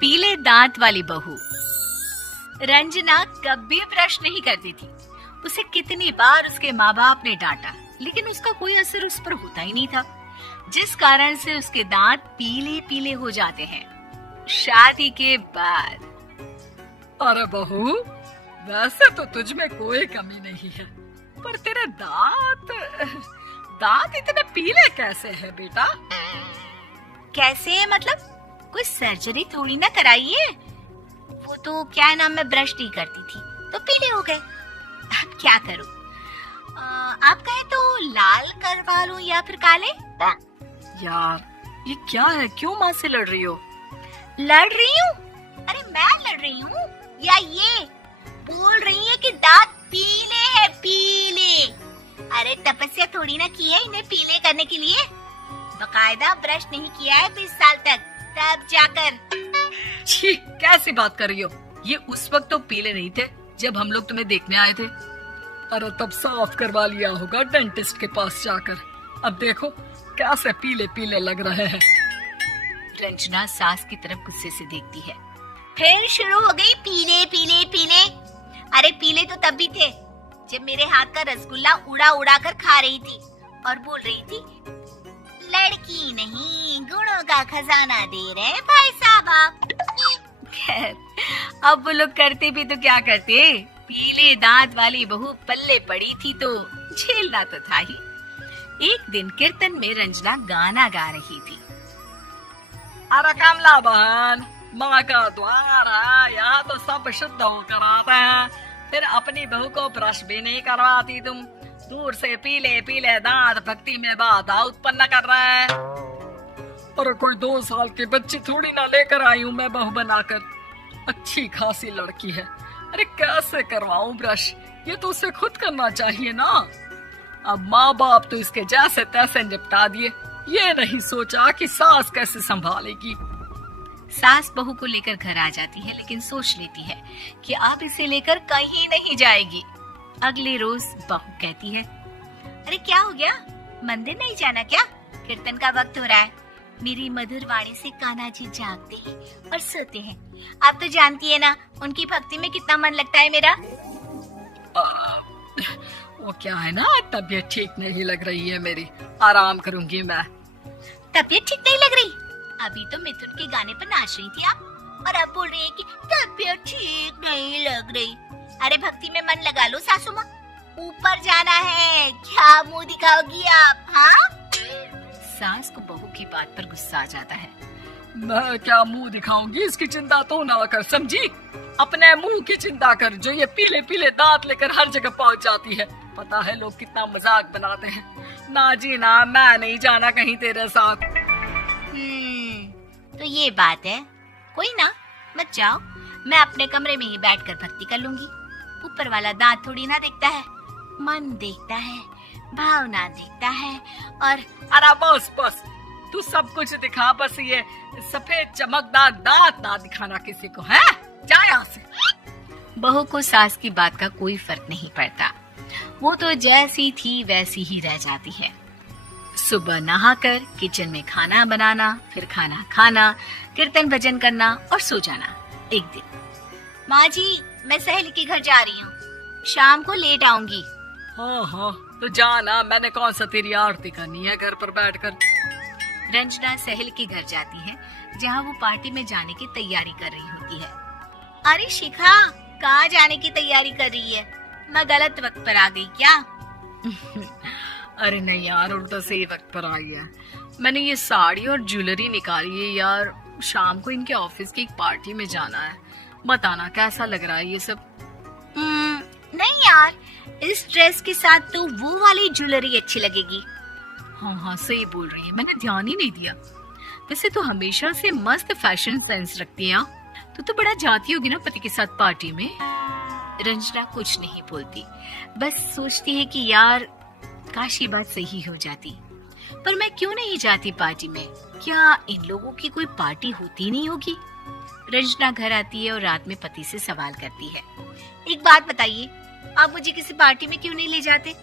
पीले दांत वाली बहू। रंजना कभी ब्रश नहीं करती थी। उसे कितनी बार उसके माँ बाप ने डांटा, लेकिन उसका कोई असर उस पर होता ही नहीं था, जिस कारण से उसके दांत पीले पीले हो जाते हैं। शादी के बाद। अरे बहू, वैसे तो तुझ में कोई कमी नहीं है, पर तेरे दांत इतने पीले कैसे हैं बेटा? कैसे मतलब? कोई सर्जरी थोड़ी ना कराइए। वो तो क्या नाम, मैं ब्रश नहीं करती थी तो पीले हो गए। अब क्या करूं? आप कहे तो लाल करवा लूं या फिर काले? यार ये क्या है, क्यों माँ से लड़ रही हो? लड़ रही हूँ? अरे मैं लड़ रही हूँ या ये बोल रही है कि दांत पीले हैं, पीले? अरे तपस्या थोड़ी ना की है इन्हें पीले करने के लिए। बकायदा ब्रश नहीं किया है 20 साल तक, तब जाकर। छी, कैसी बात कर रही हो? ये उस वक्त तो पीले नहीं थे जब हम लोग तुम्हें देखने आए थे। अरे तब साफ करवा लिया होगा डेंटिस्ट के पास जाकर। अब देखो कैसे पीले पीले लग रहे हैं। रंजना सास की तरफ गुस्से से देखती है। फिर शुरू हो गई पीले पीले पीले। अरे पीले तो तब भी थे जब मेरे हाथ का रसगुल्ला उड़ा उड़ा कर खा रही थी और बोल रही थी, लड़की नहीं गुणों का खजाना दे रहे भाई साहब आप। खैर, अब वो लोग करते भी तो क्या करते, पीले दांत वाली बहू पल्ले पड़ी थी तो झेलना तो था ही। एक दिन कीर्तन में रंजना गाना गा रही थी। अरे कमला बहन, माँ का द्वार है, यहाँ तो सब शुद्ध होकर आते हैं, फिर अपनी बहू को ब्रश भी नहीं करवाती तुम। दूर से पीले पीले दांत भक्ति में बाधा उत्पन्न कर रहे हैं। और कोई 2 साल की बच्ची थोड़ी ना लेकर आई हूँ मैं बहू बनाकर। अच्छी खासी लड़की है, अरे कैसे करवाऊं ब्रश? ये तो उसे खुद करना चाहिए ना। अब माँ बाप तो इसके जैसे तैसे निपटा दिए, ये नहीं सोचा कि सास कैसे संभालेगी। सास बहू को लेकर घर आ जाती है, लेकिन सोच लेती है कि अब इसे लेकर कहीं नहीं जाएगी। अगले रोज बहू कहती है, अरे क्या हो गया, मंदिर नहीं जाना क्या? कीर्तन का वक्त हो रहा है। मेरी मधुर वाणी से कान्हा जी जागते हैं और सोते हैं। आप तो जानती है ना उनकी भक्ति में कितना मन लगता है मेरा। वो क्या है ना, तबीयत ठीक नहीं लग रही है मेरी, आराम करूंगी मैं। तबीयत ठीक नहीं लग रही? अभी तो मिथुन के गाने पर नाच रही थी आप, और अब बोल रही है कि तबीयत ठीक नहीं लग रही। अरे भक्ति में मन लगा लो सासू माँ, ऊपर जाना है, क्या मुंह दिखाओगी आप? हाँ? सास को बहू की बात पर गुस्सा आ जाता है। मैं क्या मुंह दिखाऊंगी, इसकी चिंता तो ना कर, समझी? अपने मुंह की चिंता कर, जो ये पीले पीले दांत लेकर हर जगह पहुंच जाती है। पता है लोग कितना मजाक बनाते हैं। ना जी ना, मैं नहीं जाना कहीं तेरे साथ। तो ये बात है, कोई ना, मत जाओ, मैं अपने कमरे में ही बैठकर भक्ति कर लूंगी। ऊपर वाला दांत थोड़ी ना देखता है, मन देखता है, भावना देखता है। और अरे बस बस, तू सब कुछ दिखा, बस ये सफेद चमकदार दांत ना दिखाना किसी को, है? जा यहाँ से। बहू को सास की बात का कोई फर्क नहीं पड़ता, वो तो जैसी थी वैसी ही रह जाती है। सुबह नहाकर किचन में खाना बनाना, फिर खाना खाना, कीर्तन भजन करना और सो जाना। एक दिन, माँ जी मैं सहेली के घर जा रही हूँ, शाम को लेट आऊंगी। हाँ, तो जाना, मैंने कौन सा तेरी आरती करनी है घर पर बैठकर। रंजना सहेली के घर जाती है, जहाँ वो पार्टी में जाने की तैयारी कर रही होती है। अरे शिखा, कहाँ जाने की तैयारी कर रही है? मैं गलत वक्त पर आ गई क्या? अरे नहीं यार, उल्टा सही वक्त पर आई है। मैंने ये साड़ी और ज्वेलरी निकाली है यार, शाम को इनके ऑफिस की एक पार्टी में जाना है। बताना कैसा लग रहा है ये सब? नहीं यार, इस ड्रेस के साथ तो वो वाली ज्वेलरी अच्छी लगेगी। हाँ, सही बोल रही है, मैंने ध्यान ही नहीं दिया। वैसे तो हमेशा से मस्त फैशन सेंस रखती है। तो बड़ा जाती होगी ना पति के साथ पार्टी में। रंजना कुछ नहीं बोलती, बस सोचती है कि यार काश ये बात सही हो जाती, पर मैं क्यों नहीं जाती पार्टी में? क्या इन लोगों की कोई पार्टी होती नहीं होगी? रंजना घर आती है और रात में पति से सवाल करती है, एक बात बताइए, आप मुझे किसी पार्टी में क्यों नहीं ले जाते?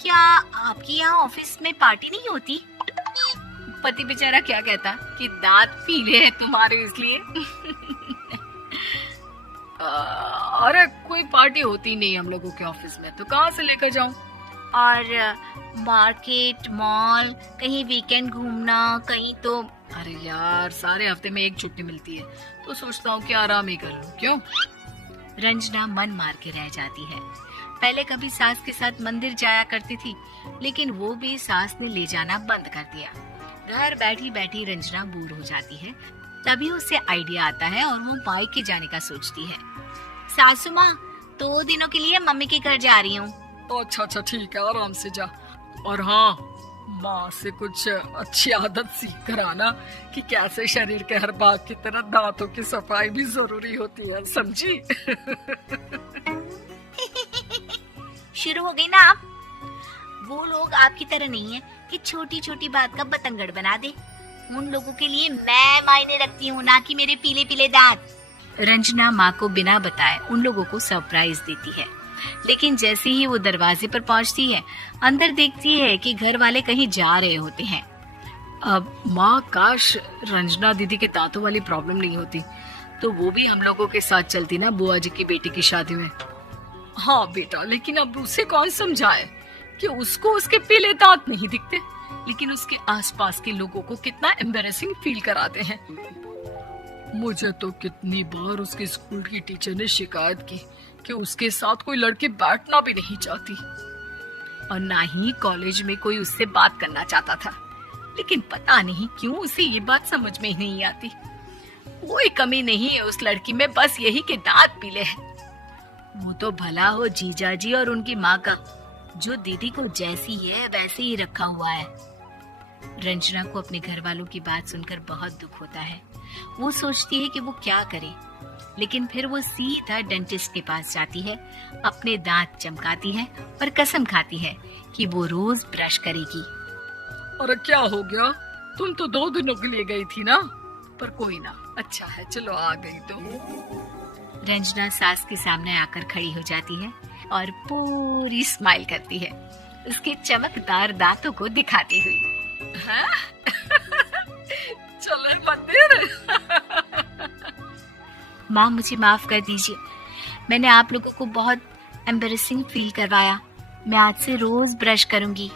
क्या आपके यहाँ ऑफिस में पार्टी नहीं होती? पति बेचारा क्या कहता कि दांत पीले हैं तुम्हारे इसलिए। अरे कोई पार्टी होती नहीं हम लोगों के ऑफिस में, तो कहाँ से लेकर जाऊं? और मार्केट, मॉल, कहीं वीकेंड घूमना, कहीं तो। अरे यार सारे हफ्ते में एक छुट्टी मिलती है, तो सोचता हूँ कि आराम ही कर लूं। क्यों? रंजना मन मार के रह जाती है। पहले कभी सास के साथ मंदिर जाया करती थी, लेकिन वो भी सास ने ले जाना बंद कर दिया। घर बैठी बैठी रंजना बोर हो जाती है। तभी उसे आइडिया आता है और वो मायके जाने का सोचती है। सासू माँ, 2 दिनों के लिए मम्मी के घर जा रही हूँ। तो अच्छा ठीक है, आराम से जा। और हाँ, माँ से कुछ अच्छी आदत सीख कर आना कि कैसे शरीर के हर भाग की तरह दांतों की सफाई भी जरूरी होती है, समझी? शुरू हो गई ना आप। वो लोग आपकी तरह नहीं है कि छोटी छोटी बात का बतंगड़ बना दे। उन लोगों के लिए मैं मायने रखती हूँ, ना कि मेरे पीले पीले दांत। रंजना माँ को बिना बताए उन लोगों को सरप्राइज देती है, लेकिन जैसे ही वो दरवाजे पर पहुंचती है, अंदर देखती है कि घर वाले कहीं जा रहे होते हैं। अब माँ, काश रंजना दीदी के दांतों वाली प्रॉब्लम नहीं होती, तो वो भी हम लोगों के साथ चलती ना बुआ जी की बेटी की शादी में। हाँ बेटा, लेकिन अब उसे कौन समझाए कि उसको उसके पीले दांत नहीं दिखते, लेकिन उसके आसपास के लोगों को कितना एम्बैरेसिंग फील कराते हैं। मुझे तो कितनी बार उसके स्कूल की टीचर ने शिकायत की कि उसके साथ कोई लड़की बैठना भी नहीं चाहती, और ना ही कॉलेज में कोई उससे बात करना चाहता था। लेकिन पता नहीं क्यों उसे ये बात समझ में ही नहीं आती। कोई कमी नहीं है उस लड़की में, बस यही कि दांत पीले हैं। वो तो भला हो जीजा जी और उनकी माँ का, जो दीदी को जैसी है वैसे ही रखा हुआ है। रंजना को अपने घर वालों की बात सुनकर बहुत दुख होता है। वो सोचती है कि वो क्या करे, लेकिन फिर वो सीधा डेंटिस्ट के पास जाती है, अपने दांत चमकाती है और कसम खाती है कि वो रोज ब्रश करेगी। अरे क्या हो गया? तुम तो 2 दिनों के लिए गई थी ना, पर कोई ना, अच्छा है, चलो आ गई तो। रंजना सास के सामने आकर खड़ी हो जाती है और पूरी स्माइल करती है, उसके चमकदार दांतों को दिखाती हुई। चले मंदिर। माँ, मुझे माफ कर दीजिए, मैंने आप लोगों को बहुत एम्बैरेसिंग फील करवाया। मैं आज से रोज ब्रश करूंगी।